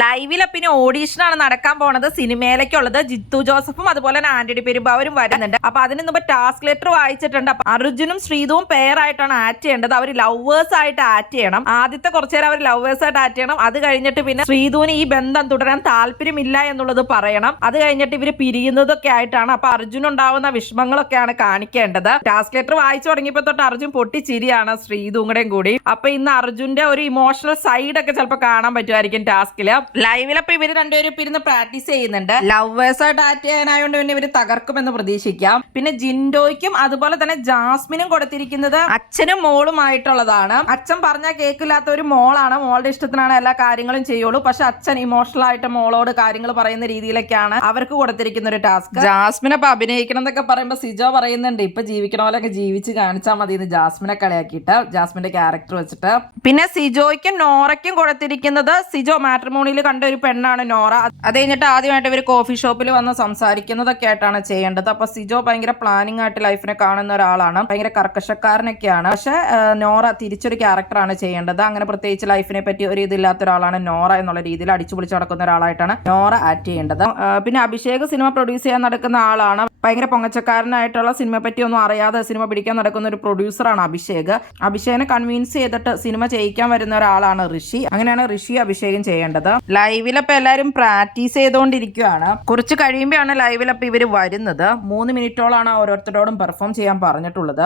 ലൈവിലെ പിന്നെ ഓഡീഷനാണ് നടക്കാൻ പോണത് സിനിമയിലേക്കുള്ളത്. ജിത്തു ജോസഫും അതുപോലെ തന്നെ ആന്റണി പെരുമ്പാവൂരും വരുന്നുണ്ട്. അപ്പൊ അതിന് മുമ്പ് ടാസ്ക് ലെറ്റർ വായിച്ചിട്ടുണ്ട്. അപ്പൊ അർജുനും ശ്രീതുവും പെയറായിട്ടാണ് ആക്ട് ചെയ്യേണ്ടത്. അവർ ലവേഴ്സ് ആയിട്ട് ആക്ട് ചെയ്യണം. ആദ്യത്തെ കുറച്ചു നേരം അവർ ലവേഴ്സ് ആയിട്ട് ആക്ട് ചെയ്യണം. അത് കഴിഞ്ഞിട്ട് പിന്നെ ശ്രീതുവിന് ഈ ബന്ധം തുടരാൻ താല്പര്യമില്ല എന്നുള്ളത് പറയണം. അത് കഴിഞ്ഞിട്ട് ഇവര് പിരിയുന്നതൊക്കെ ആയിട്ടാണ്. അപ്പൊ അർജുൻ ഉണ്ടാവുന്ന വിഷമങ്ങളൊക്കെയാണ് കാണിക്കേണ്ടത്. ടാസ്ക് ലെറ്റർ വായിച്ചു തുടങ്ങിയപ്പോ തൊട്ട് അർജുൻ പൊട്ടിച്ചിരിയാണ് ശ്രീതുങ്ങടെയും കൂടി. അപ്പൊ ഇന്ന് അർജുന്റെ ഒരു ഇമോഷണൽ സൈഡ് ഒക്കെ ചിലപ്പോൾ കാണാൻ പറ്റുമായിരിക്കും ടാസ്കില്. ലൈവിലപ്പോ ഇവര് രണ്ടുപേരും ഇപ്പൊ ഇരുന്ന് പ്രാക്ടീസ് ചെയ്യുന്നുണ്ട്. ലവേഴ്സ് ആയിട്ട് ആക്ട് ചെയ്യാനായോണ്ട് പിന്നെ ഇവര് തകർക്കുമെന്ന് പ്രതീക്ഷിക്കാം. പിന്നെ ജിൻഡോയ്ക്കും അതുപോലെ തന്നെ ജാസ്മിനും കൊടുത്തിരിക്കുന്നത് അച്ഛനും മോളുമായിട്ടുള്ളതാണ്. അച്ഛൻ പറഞ്ഞാൽ കേൾക്കില്ലാത്ത ഒരു മോളാണ്. മോളുടെ ഇഷ്ടത്തിനാണ് എല്ലാ കാര്യങ്ങളും ചെയ്യുള്ളൂ. പക്ഷെ അച്ഛൻ ഇമോഷണൽ ആയിട്ട് മോളോട് കാര്യങ്ങൾ പറയുന്ന രീതിയിലൊക്കെയാണ് അവർക്ക് കൊടുത്തിരിക്കുന്ന ഒരു ടാസ്ക്. ജാസ്മിനെ ഇപ്പൊ അഭിനയിക്കണം എന്നൊക്കെ പറയുമ്പോ സിജോ പറയുന്നുണ്ട് ഇപ്പൊ ജീവിക്കണ പോലെയൊക്കെ ജീവിച്ച് കാണിച്ചാൽ മതി എന്ന് ജാസ്മിനെ കളിയാക്കിയിട്ട്, ജാസ്മിന്റെ ക്യാരക്ടർ വെച്ചിട്ട്. പിന്നെ സിജോയ്ക്കും നോറയ്ക്കും കൊടുത്തിരിക്കുന്നത് സിജോ മാട്രിമോണിയിൽ കണ്ട ഒരു പെണ്ണാണ് നോറ. അത് കഴിഞ്ഞിട്ട് ആദ്യമായിട്ട് ഇവർ കോഫി ഷോപ്പിൽ വന്ന് സംസാരിക്കുന്നതൊക്കെ ആയിട്ടാണ് ചെയ്യേണ്ടത്. അപ്പൊ സിജോ ഭയങ്കര പ്ലാനിങ് ആയിട്ട് ലൈഫിനെ കാണുന്ന ഒരാളാണ്, ഭയങ്കര കർക്കശക്കാരനൊക്കെയാണ്. പക്ഷെ നോറ തിരിച്ചൊരു ക്യാരക്ടറാണ് ചെയ്യേണ്ടത്. അങ്ങനെ പ്രത്യേകിച്ച് ലൈഫിനെ പറ്റി ഒരു ഇതില്ലാത്ത ഒരാളാണ് നോറ എന്നുള്ള രീതിയിൽ അടിച്ചു പൊളിച്ച് നടക്കുന്ന ഒരാളായിട്ടാണ് നോറ ആക്ട് ചെയ്യേണ്ടത്. പിന്നെ അഭിഷേക് സിനിമ പ്രൊഡ്യൂസ് ചെയ്യാൻ നടക്കുന്ന ആളാണ്. ഭയങ്കര പൊങ്ങച്ചക്കാരനായിട്ടുള്ള സിനിമയെ പറ്റി ഒന്നും അറിയാതെ സിനിമ പിടിക്കാൻ നടക്കുന്ന ഒരു പ്രൊഡ്യൂസറാണ് അഭിഷേക്. അഭിഷേകിനെ കൺവിൻസ് ചെയ്തിട്ട് സിനിമ ചെയ്യിക്കാൻ വരുന്ന ഒരാളാണ് ഋഷി. അങ്ങനെയാണ് ഋഷി അഭിഷേകം ചെയ്യേണ്ടത്. ലൈവിലപ്പോ എല്ലാവരും പ്രാക്ടീസ് ചെയ്തുകൊണ്ടിരിക്കുകയാണ്. കുറച്ച് കഴിയുമ്പോഴാണ് ലൈവിലപ്പോ ഇവർ വരുന്നത്. 3 മിനിറ്റോളാണ് ഓരോരുത്തരോടും പെർഫോം ചെയ്യാൻ പറഞ്ഞിട്ടുള്ളത്.